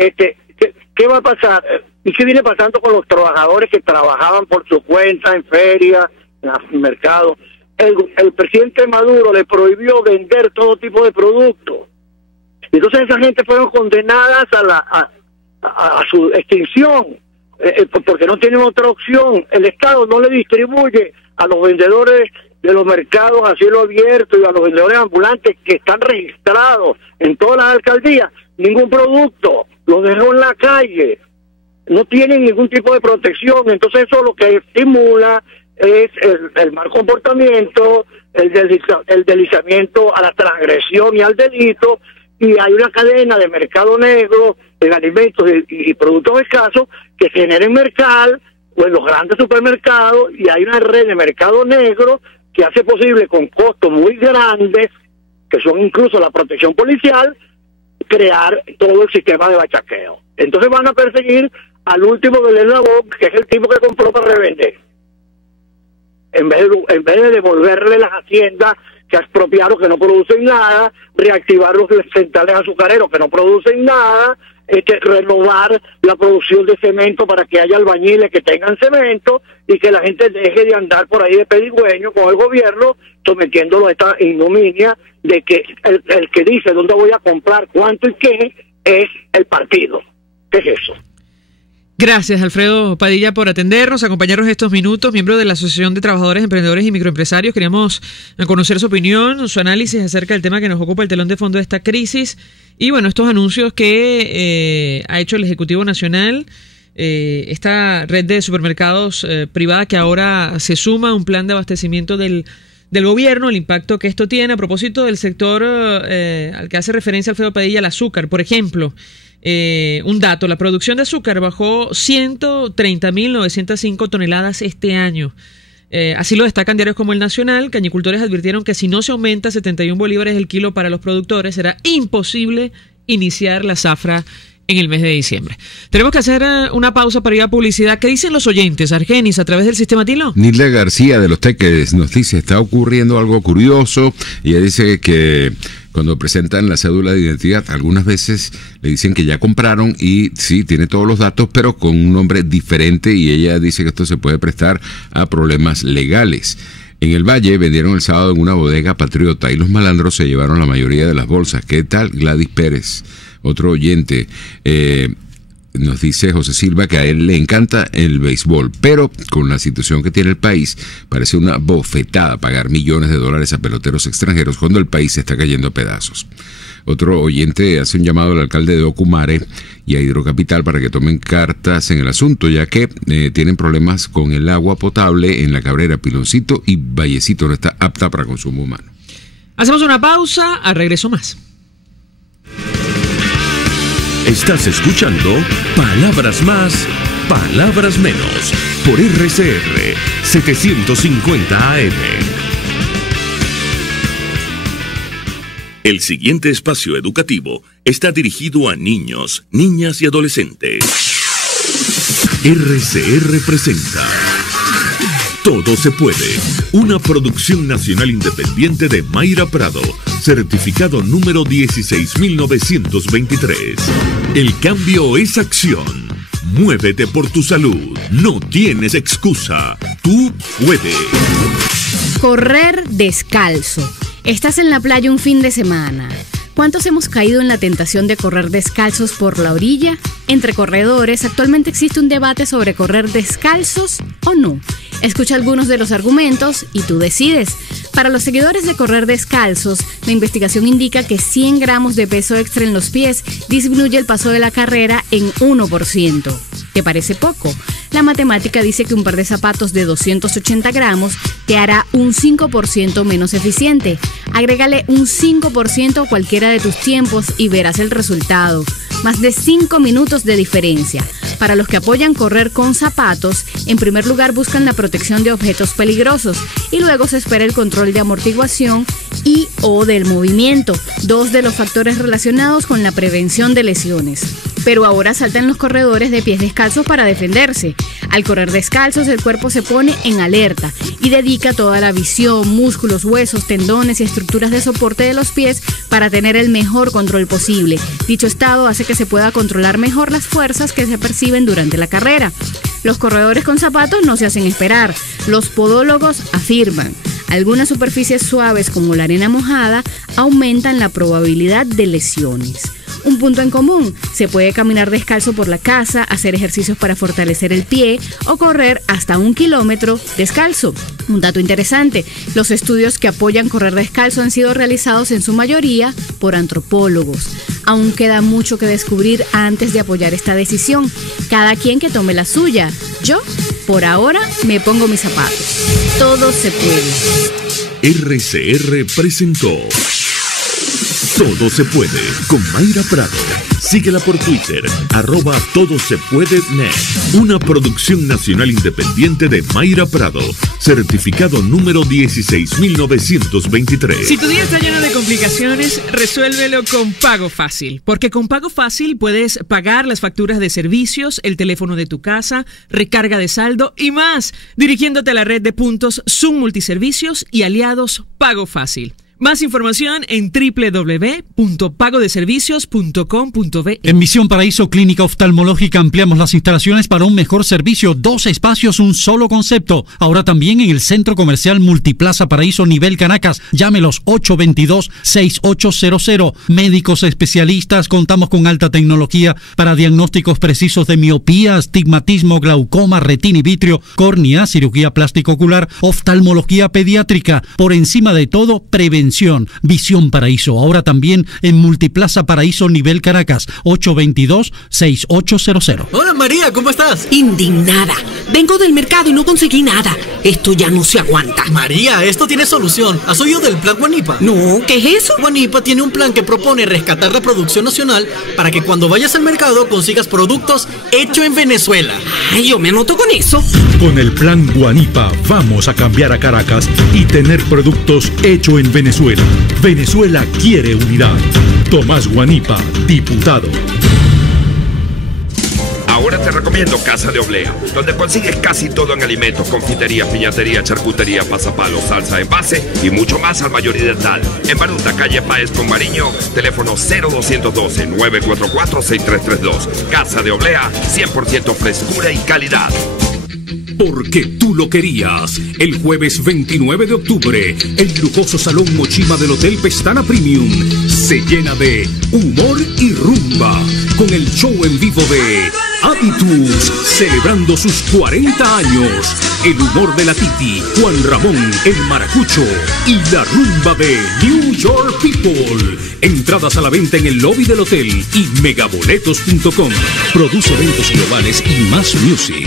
¿qué va a pasar? ¿Y qué viene pasando con los trabajadores que trabajaban por su cuenta en ferias, en el mercado? El presidente Maduro le prohibió vender todo tipo de productos. Entonces esa gente fueron condenadas a su extinción, porque no tienen otra opción. El Estado no le distribuye a los vendedores de los mercados a cielo abierto y a los vendedores ambulantes que están registrados en todas las alcaldías ningún producto, los dejó en la calle, no tienen ningún tipo de protección. Entonces eso lo que estimula es el mal comportamiento, el deslizamiento a la transgresión y al delito, y hay una cadena de mercado negro en alimentos y productos escasos que generen mercado o en los grandes supermercados, y hay una red de mercado negro que hace posible con costos muy grandes, que son incluso la protección policial, crear todo el sistema de bachaqueo. Entonces van a perseguir al último del eslabón, que es el tipo que compró para revender, en vez de devolverle las haciendas que expropiaron, que no producen nada, reactivar los centrales azucareros que no producen nada, renovar la producción de cemento para que haya albañiles que tengan cemento y que la gente deje de andar por ahí de pedigüeño con el gobierno, sometiéndolo a esta ignominia de que el que dice dónde voy a comprar, cuánto y qué, es el partido. ¿Qué es eso? Gracias, Alfredo Padilla, por atendernos, acompañarnos estos minutos, miembro de la Asociación de Trabajadores, Emprendedores y Microempresarios. Queríamos conocer su opinión, su análisis acerca del tema que nos ocupa, el telón de fondo de esta crisis. Y bueno, estos anuncios que ha hecho el Ejecutivo Nacional, esta red de supermercados privada que ahora se suma a un plan de abastecimiento del gobierno, el impacto que esto tiene a propósito del sector al que hace referencia Alfredo Padilla, el azúcar, por ejemplo. Un dato, la producción de azúcar bajó 130.905 toneladas este año. Así lo destacan diarios como El Nacional. Cañicultores advirtieron que si no se aumenta 71 bolívares el kilo para los productores, será imposible iniciar la zafra en el mes de diciembre. Tenemos que hacer una pausa para ir a publicidad. ¿Qué dicen los oyentes, Argenis, a través del sistema Tilo? Nilda García de Los Teques nos dice, está ocurriendo algo curioso. Ella dice que cuando presentan la cédula de identidad, algunas veces le dicen que ya compraron y sí, tiene todos los datos, pero con un nombre diferente, y ella dice que esto se puede prestar a problemas legales. En el Valle vendieron el sábado en una bodega Patriota y los malandros se llevaron la mayoría de las bolsas. ¿Qué tal, Gladys Pérez? Otro oyente nos dice José Silva que a él le encanta el béisbol, pero con la situación que tiene el país, parece una bofetada pagar millones de dólares a peloteros extranjeros cuando el país se está cayendo a pedazos. Otro oyente hace un llamado al alcalde de Ocumare y a Hidrocapital para que tomen cartas en el asunto, ya que tienen problemas con el agua potable en La Cabrera, Piloncito y Vallecito no está apta para consumo humano. Hacemos una pausa, a regreso más. Estás escuchando Palabras Más, Palabras Menos, por RCR 750 AM. El siguiente espacio educativo está dirigido a niños, niñas y adolescentes. RCR presenta Todo se puede, una producción nacional independiente de Mayra Prado, certificado número 16923. El cambio es acción. Muévete por tu salud. No tienes excusa. Tú puedes. Correr descalzo. Estás en la playa un fin de semana. ¿Cuántos hemos caído en la tentación de correr descalzos por la orilla? Entre corredores, actualmente existe un debate sobre correr descalzos o no. Escucha algunos de los argumentos y tú decides. Para los seguidores de correr descalzos, la investigación indica que 100 gramos de peso extra en los pies disminuye el paso de la carrera en 1%. ¿Te parece poco? La matemática dice que un par de zapatos de 280 gramos te hará un 5% menos eficiente. Agrégale un 5% a cualquiera de tus tiempos y verás el resultado. Más de 5 minutos de diferencia. Para los que apoyan correr con zapatos, en primer lugar buscan la protección de objetos peligrosos y luego se espera el control de amortiguación y o del movimiento, dos de los factores relacionados con la prevención de lesiones. Pero ahora saltan los corredores de pies descalzos para defenderse. Al correr descalzos, el cuerpo se pone en alerta y dedica toda la visión, músculos, huesos, tendones y estructuras de soporte de los pies para tener el mejor control posible. Dicho estado hace que se pueda controlar mejor las fuerzas que se perciben durante la carrera. Los corredores con zapatos no se hacen esperar. Los podólogos afirman: algunas superficies suaves como la arena mojada aumentan la probabilidad de lesiones. Un punto en común: se puede caminar descalzo por la casa, hacer ejercicios para fortalecer el pie o correr hasta 1 kilómetro descalzo. Un dato interesante: los estudios que apoyan correr descalzo han sido realizados en su mayoría por antropólogos. Aún queda mucho que descubrir antes de apoyar esta decisión. Cada quien que tome la suya. Yo, por ahora, me pongo mis zapatos. Todo se puede. RCR presentó Todo se puede con Mayra Prado. Síguela por Twitter, @todosepuede.net. Una producción nacional independiente de Mayra Prado, certificado número 16923. Si tu día está lleno de complicaciones, resuélvelo con Pago Fácil. Porque con Pago Fácil puedes pagar las facturas de servicios, el teléfono de tu casa, recarga de saldo y más, dirigiéndote a la red de puntos Zoom Multiservicios y aliados Pago Fácil. Más información en www.pagodeservicios.com.be. En Misión Paraíso Clínica Oftalmológica ampliamos las instalaciones para un mejor servicio. 2 espacios, un solo concepto. Ahora también en el Centro Comercial Multiplaza Paraíso Nivel Caracas. Llámelos 822-6800. Médicos especialistas. Contamos con alta tecnología para diagnósticos precisos de miopía, astigmatismo, glaucoma, retina y vitrio, córnea, cirugía plástico ocular, oftalmología pediátrica. Por encima de todo, prevención. Visión Paraíso, ahora también en Multiplaza Paraíso Nivel Caracas, 822-6800. Hola María, ¿cómo estás? Indignada. Vengo del mercado y no conseguí nada. Esto ya no se aguanta. María, esto tiene solución. ¿Has oído del plan Guanipa? No, ¿qué es eso? Guanipa tiene un plan que propone rescatar la producción nacional para que cuando vayas al mercado consigas productos hechos en Venezuela. Ay, yo me anoto con eso. Con el plan Guanipa vamos a cambiar a Caracas y tener productos hechos en Venezuela. Venezuela quiere unidad. Tomás Guanipa, diputado. Ahora te recomiendo Casa de Oblea, donde consigues casi todo en alimentos, confitería, piñatería, charcutería, pasapalos, salsa, envase y mucho más al mayor y dental. En Baruta, calle Páez con Mariño, teléfono 0212-944-6332. Casa de Oblea, 100% frescura y calidad. Porque tú lo querías. El jueves 29 de octubre, el lujoso Salón Mochima del Hotel Pestana Premium se llena de humor y rumba, con el show en vivo de Habitus, celebrando sus 40 años. El humor de la Titi, Juan Ramón, el Maracucho y la rumba de New York People. Entradas a la venta en el lobby del hotel y megaboletos.com. Produce eventos globales y más music.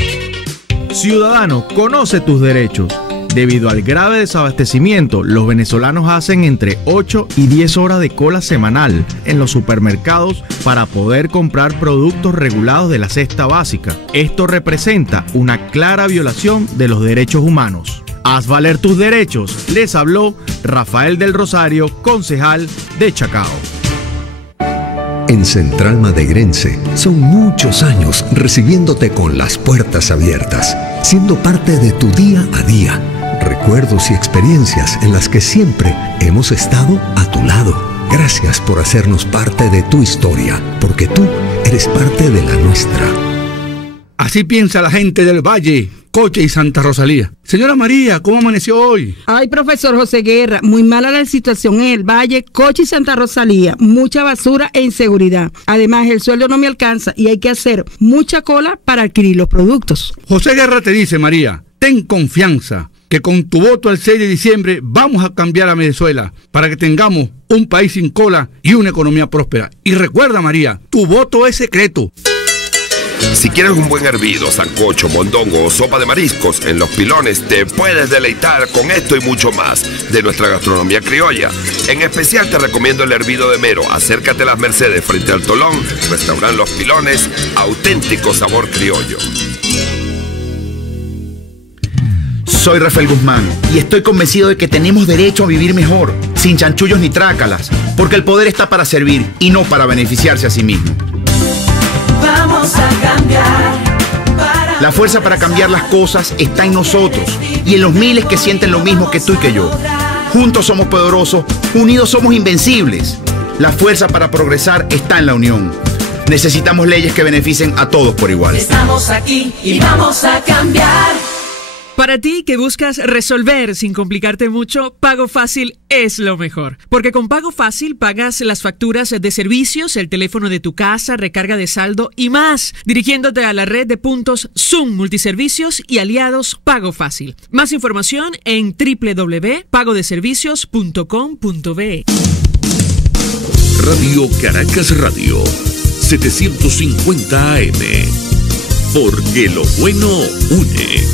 Ciudadano, conoce tus derechos. Debido al grave desabastecimiento, los venezolanos hacen entre 8 y 10 horas de cola semanal en los supermercados para poder comprar productos regulados de la cesta básica. Esto representa una clara violación de los derechos humanos. Haz valer tus derechos. Les habló Rafael del Rosario, concejal de Chacao. En Central Madegrense son muchos años recibiéndote con las puertas abiertas, siendo parte de tu día a día, recuerdos y experiencias en las que siempre hemos estado a tu lado. Gracias por hacernos parte de tu historia, porque tú eres parte de la nuestra. Así piensa la gente del Valle, Coche y Santa Rosalía. Señora María, ¿cómo amaneció hoy? Ay, profesor José Guerra, muy mala la situación en el Valle, Coche y Santa Rosalía. Mucha basura e inseguridad. Además, el sueldo no me alcanza y hay que hacer mucha cola para adquirir los productos. José Guerra te dice, María, ten confianza, que con tu voto el 6 de diciembre vamos a cambiar a Venezuela para que tengamos un país sin cola y una economía próspera. Y recuerda, María, tu voto es secreto. Si quieres un buen hervido, sancocho, mondongo o sopa de mariscos, en Los Pilones te puedes deleitar con esto y mucho más de nuestra gastronomía criolla. En especial te recomiendo el hervido de mero. Acércate a Las Mercedes frente al Tolón, restaurante Los Pilones, auténtico sabor criollo. Soy Rafael Guzmán y estoy convencido de que tenemos derecho a vivir mejor, sin chanchullos ni trácalas, porque el poder está para servir y no para beneficiarse a sí mismo. Vamos a cambiar. La fuerza para cambiar las cosas está en nosotros y en los miles que sienten lo mismo que tú y que yo. Juntos somos poderosos, unidos somos invencibles. La fuerza para progresar está en la unión. Necesitamos leyes que beneficien a todos por igual. Estamos aquí y vamos a cambiar. Para ti que buscas resolver sin complicarte mucho, Pago Fácil es lo mejor. Porque con Pago Fácil pagas las facturas de servicios, el teléfono de tu casa, recarga de saldo y más, dirigiéndote a la red de puntos Zoom Multiservicios y aliados Pago Fácil. Más información en www.pagodeservicios.com.be. Radio Caracas Radio, 750 AM. Porque lo bueno une.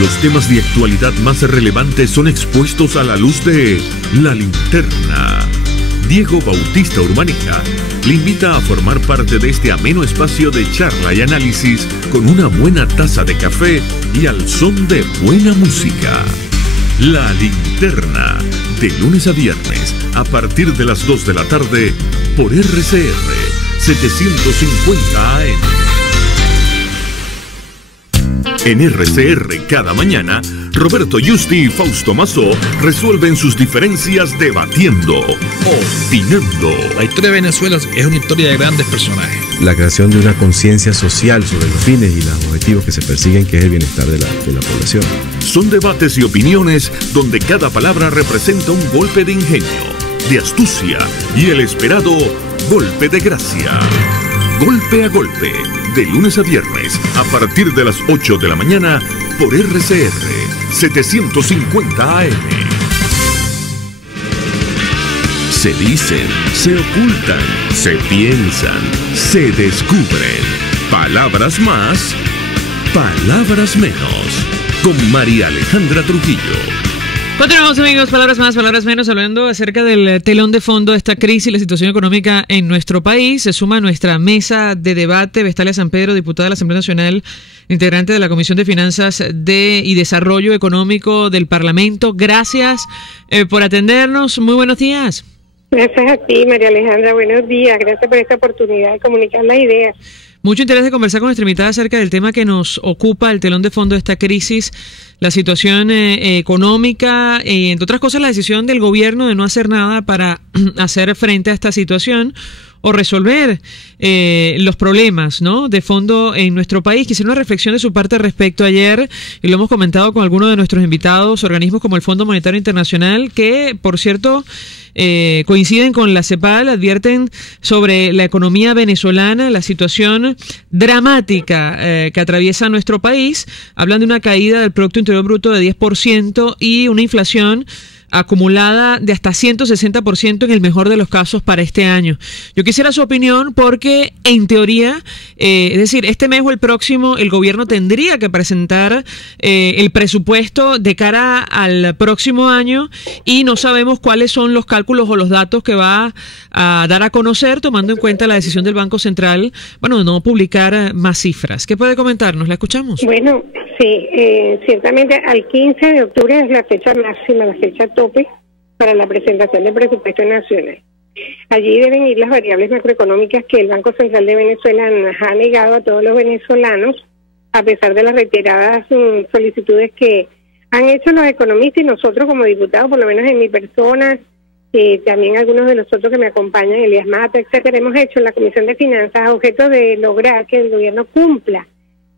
Los temas de actualidad más relevantes son expuestos a la luz de La Linterna. Diego Bautista Urbanija le invita a formar parte de este ameno espacio de charla y análisis con una buena taza de café y al son de buena música. La Linterna, de lunes a viernes, a partir de las 2 de la tarde, por RCR 750 AM. En RCR cada mañana, Roberto Justi y Fausto Mazó resuelven sus diferencias debatiendo, opinando. La historia de Venezuela es una historia de grandes personajes. La creación de una conciencia social sobre los fines y los objetivos que se persiguen, que es el bienestar de la población. Son debates y opiniones donde cada palabra representa un golpe de ingenio, de astucia y el esperado golpe de gracia. Golpe a golpe, de lunes a viernes, a partir de las 8 de la mañana, por RCR 750 AM. Se dicen, se ocultan, se piensan, se descubren. Palabras más, palabras menos. Con María Alejandra Trujillo. Continuamos, amigos, palabras más, palabras menos, hablando acerca del telón de fondo de esta crisis y la situación económica en nuestro país. Se suma a nuestra mesa de debate Vestalia San Pedro, diputada de la Asamblea Nacional, integrante de la Comisión de Finanzas y Desarrollo Económico del Parlamento. Gracias por atendernos. Muy buenos días. Gracias a ti, María Alejandra. Buenos días. Gracias por esta oportunidad de comunicar las ideas. Mucho interés de conversar con nuestra invitada acerca del tema que nos ocupa, el telón de fondo de esta crisis, la situación económica, entre otras cosas la decisión del gobierno de no hacer nada para hacer frente a esta situación o resolver los problemas, ¿no?, de fondo en nuestro país. Quisiera una reflexión de su parte respecto ayer, y lo hemos comentado con algunos de nuestros invitados, organismos como el Fondo Monetario Internacional, que, por cierto, coinciden con la CEPAL, advierten sobre la economía venezolana, la situación dramática que atraviesa nuestro país. Hablan de una caída del Producto Interior Bruto de 10% y una inflación acumulada de hasta 160% en el mejor de los casos para este año. Yo quisiera su opinión porque, en teoría, es decir, este mes o el próximo, el gobierno tendría que presentar el presupuesto de cara al próximo año y no sabemos cuáles son los cálculos o los datos que va a dar a conocer, tomando en cuenta la decisión del Banco Central, bueno, de no publicar más cifras. ¿Qué puede comentarnos? ¿La escuchamos? Bueno, sí, ciertamente al 15 de octubre es la fecha máxima, la fecha tope para la presentación del presupuesto nacional. Allí deben ir las variables macroeconómicas que el Banco Central de Venezuela ha negado a todos los venezolanos, a pesar de las reiteradas solicitudes que han hecho los economistas y nosotros como diputados, por lo menos en mi persona, también algunos de los otros que me acompañan, Elías Mata, etcétera, hemos hecho en la Comisión de Finanzas a objeto de lograr que el gobierno cumpla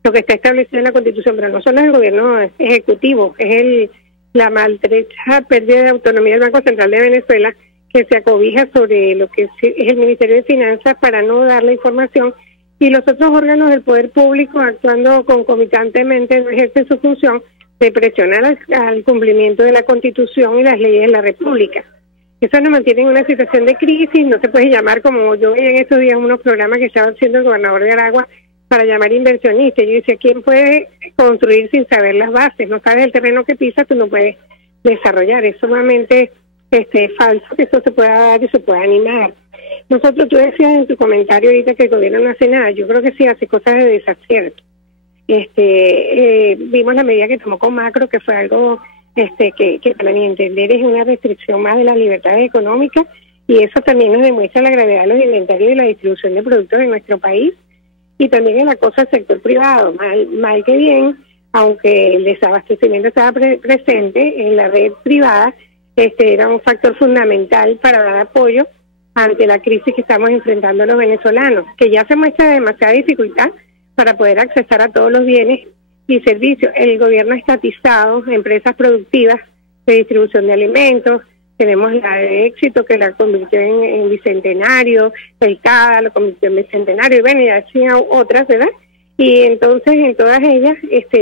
lo que está establecido en la Constitución, pero no solo es el gobierno ejecutivo, es la maltrecha pérdida de autonomía del Banco Central de Venezuela, que se acobija sobre lo que es el Ministerio de Finanzas para no dar la información, y los otros órganos del poder público actuando concomitantemente no ejercen su función de presionar al cumplimiento de la Constitución y las leyes de la República. Eso nos mantiene en una situación de crisis. No se puede llamar, como yo veía en estos días unos programas que estaba haciendo el gobernador de Aragua, para llamar inversionistas. Yo decía, ¿quién puede construir sin saber las bases? No sabes el terreno que pisas, tú no puedes desarrollar. Es sumamente falso que eso se pueda dar y se pueda animar. Nosotros, tú decías en tu comentario ahorita que el gobierno no hace nada. Yo creo que sí hace cosas de desacierto. Vimos la medida que tomó con Macro, que fue algo que para mi entender es una restricción más de las libertades económicas, y eso también nos demuestra la gravedad de los inventarios y la distribución de productos en nuestro país, y también el acoso al sector privado, mal que bien, aunque el desabastecimiento estaba presente en la red privada, era un factor fundamental para dar apoyo ante la crisis que estamos enfrentando los venezolanos, que ya se muestra demasiada dificultad para poder accesar a todos los bienes y servicios. El gobierno ha estatizado empresas productivas de distribución de alimentos. Tenemos la de Éxito, que la convirtió en Bicentenario, el CADA lo convirtió en Bicentenario, y bueno, y así otras, ¿verdad? Y entonces en todas ellas,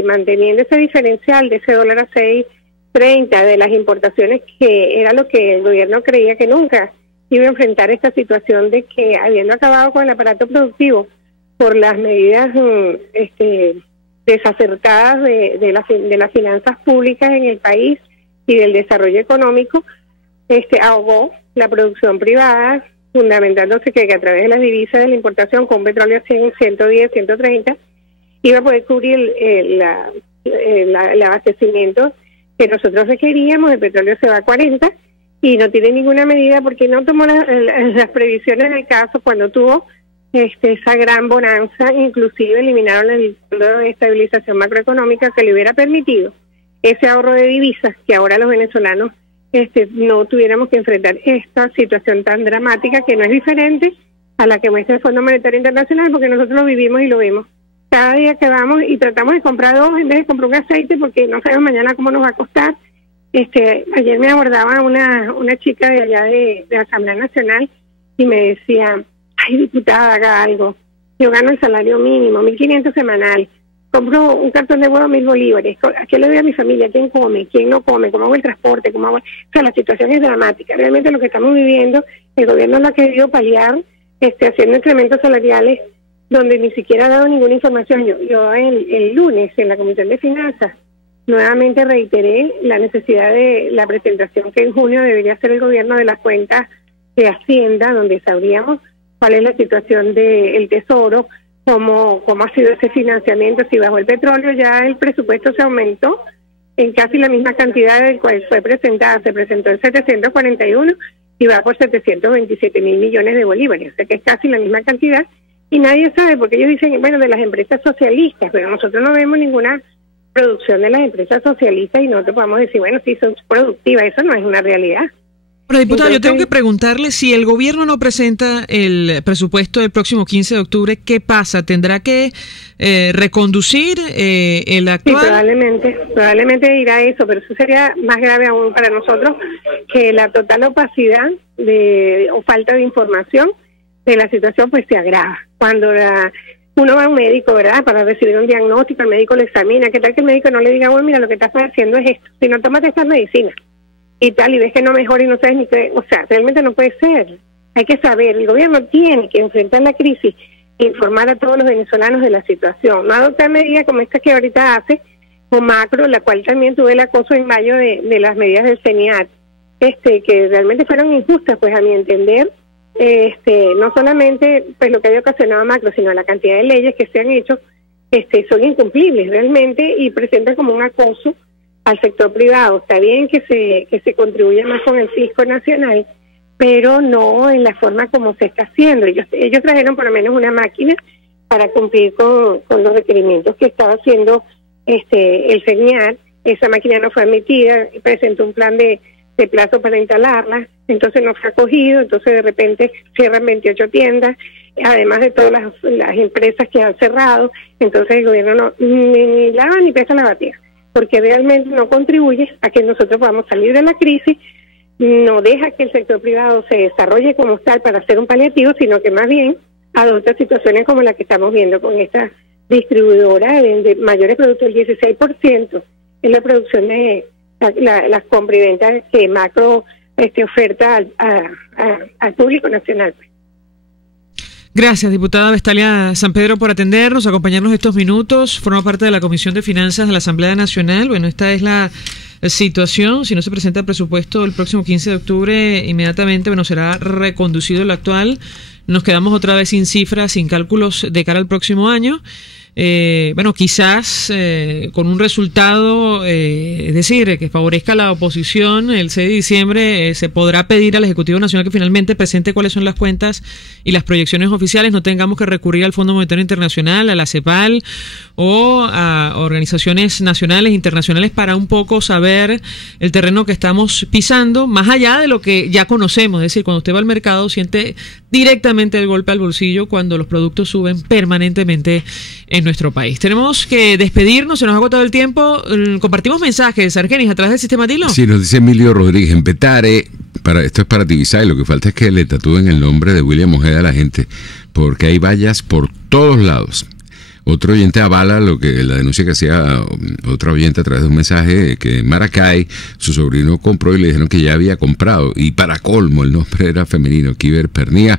manteniendo ese diferencial de ese dólar a 6.30 de las importaciones, que era lo que el gobierno creía que nunca iba a enfrentar esta situación de que, habiendo acabado con el aparato productivo por las medidas desacertadas de las finanzas públicas en el país y del desarrollo económico, ahogó la producción privada, fundamentándose que a través de las divisas de la importación, con petróleo a 100, 110, 130, iba a poder cubrir el abastecimiento que nosotros requeríamos. El petróleo se va a 40 y no tiene ninguna medida porque no tomó las previsiones del caso cuando tuvo esa gran bonanza, inclusive eliminaron el fondo de estabilización macroeconómica que le hubiera permitido ese ahorro de divisas, que ahora los venezolanos no tuviéramos que enfrentar esta situación tan dramática, que no es diferente a la que muestra el Fondo Monetario Internacional, porque nosotros lo vivimos y lo vemos cada día que vamos y tratamos de comprar dos en vez de comprar un aceite, porque no sabemos mañana cómo nos va a costar. Ayer me abordaba una chica de allá de la Asamblea Nacional y me decía: ay, diputada, haga algo, yo gano el salario mínimo, 1.500 semanal, compro un cartón de huevo, 1.000 bolívares, ¿a qué le doy a mi familia? ¿Quién come? ¿Quién no come? ¿Cómo hago el transporte? ¿Cómo hago? O sea, la situación es dramática. Realmente lo que estamos viviendo, el gobierno lo ha querido paliar, haciendo incrementos salariales donde ni siquiera ha dado ninguna información. Yo el lunes en la Comisión de Finanzas nuevamente reiteré la necesidad de la presentación que en junio debería hacer el gobierno de las cuentas de Hacienda, donde sabríamos cuál es la situación del Tesoro, cómo ha sido ese financiamiento, si bajo el petróleo ya el presupuesto se aumentó en casi la misma cantidad del cual fue presentada. Se presentó en 741 y va por 727 mil millones de bolívares, o sea que es casi la misma cantidad, y nadie sabe, porque ellos dicen, bueno, de las empresas socialistas, pero nosotros no vemos ninguna producción de las empresas socialistas y nosotros podemos decir, bueno, sí, son productivas. Eso no es una realidad. Pero, diputada, yo tengo que preguntarle, si el gobierno no presenta el presupuesto del próximo 15 de octubre, ¿qué pasa? ¿Tendrá que reconducir el actual? Sí, probablemente dirá eso, pero eso sería más grave aún para nosotros, que la total opacidad o falta de información de la situación pues se agrava. Cuando uno va a un médico, ¿verdad?, para recibir un diagnóstico, el médico lo examina, ¿qué tal que el médico no le diga, bueno, mira, lo que estás haciendo es esto, si no tómate estas medicinas y tal, y ves que no mejora y no sabes ni qué? O sea, realmente no puede ser. Hay que saber, el gobierno tiene que enfrentar la crisis e informar a todos los venezolanos de la situación, no adoptar medidas como esta que ahorita hace con Macro, la cual también tuve el acoso en mayo de las medidas del CENIAT, que realmente fueron injustas, pues a mi entender. No solamente pues lo que haya ocasionado Macro, sino la cantidad de leyes que se han hecho son incumplibles realmente y presentan como un acoso al sector privado. Está bien que se contribuya más con el fisco nacional, pero no en la forma como se está haciendo. Ellos trajeron por lo menos una máquina para cumplir con los requerimientos que estaba haciendo el CENIAT. Esa máquina no fue admitida, presentó un plan de plazo para instalarla, entonces no fue acogido, entonces de repente cierran 28 tiendas, además de todas las empresas que han cerrado, entonces el gobierno ni lava ni pesa la batida, porque realmente no contribuye a que nosotros podamos salir de la crisis, no deja que el sector privado se desarrolle como tal para hacer un paliativo, sino que más bien adopta situaciones como la que estamos viendo con esta distribuidora de mayores productos. El 16% es la producción de las compras y ventas que Macro oferta al público nacional. Gracias, diputada Vestalia San Pedro, por atendernos, acompañarnos estos minutos. Forma parte de la Comisión de Finanzas de la Asamblea Nacional. Bueno, esta es la situación. Si no se presenta el presupuesto el próximo 15 de octubre, inmediatamente será reconducido el actual. Nos quedamos otra vez sin cifras, sin cálculos de cara al próximo año. Quizás con un resultado, es decir, que favorezca a la oposición, el 6 de diciembre se podrá pedir al Ejecutivo Nacional que finalmente presente cuáles son las cuentas y las proyecciones oficiales. No tengamos que recurrir al Fondo Monetario Internacional, a la CEPAL o a organizaciones nacionales e internacionales para un poco saber el terreno que estamos pisando, más allá de lo que ya conocemos. Es decir, cuando usted va al mercado siente directamente el golpe al bolsillo cuando los productos suben permanentemente en nuestro país. Tenemos que despedirnos, se nos ha agotado el tiempo. Compartimos mensajes, Argenis, a través del sistema Dilo. Sí, nos dice Emilio Rodríguez, en Petare, esto es para Tibisay, lo que falta es que le tatúen el nombre de William Ojeda a la gente, porque hay vallas por todos lados. Otro oyente avala la denuncia que hacía otra oyente a través de un mensaje, que en Maracay su sobrino compró y le dijeron que ya había comprado, y para colmo el nombre era femenino, Kiber Pernía.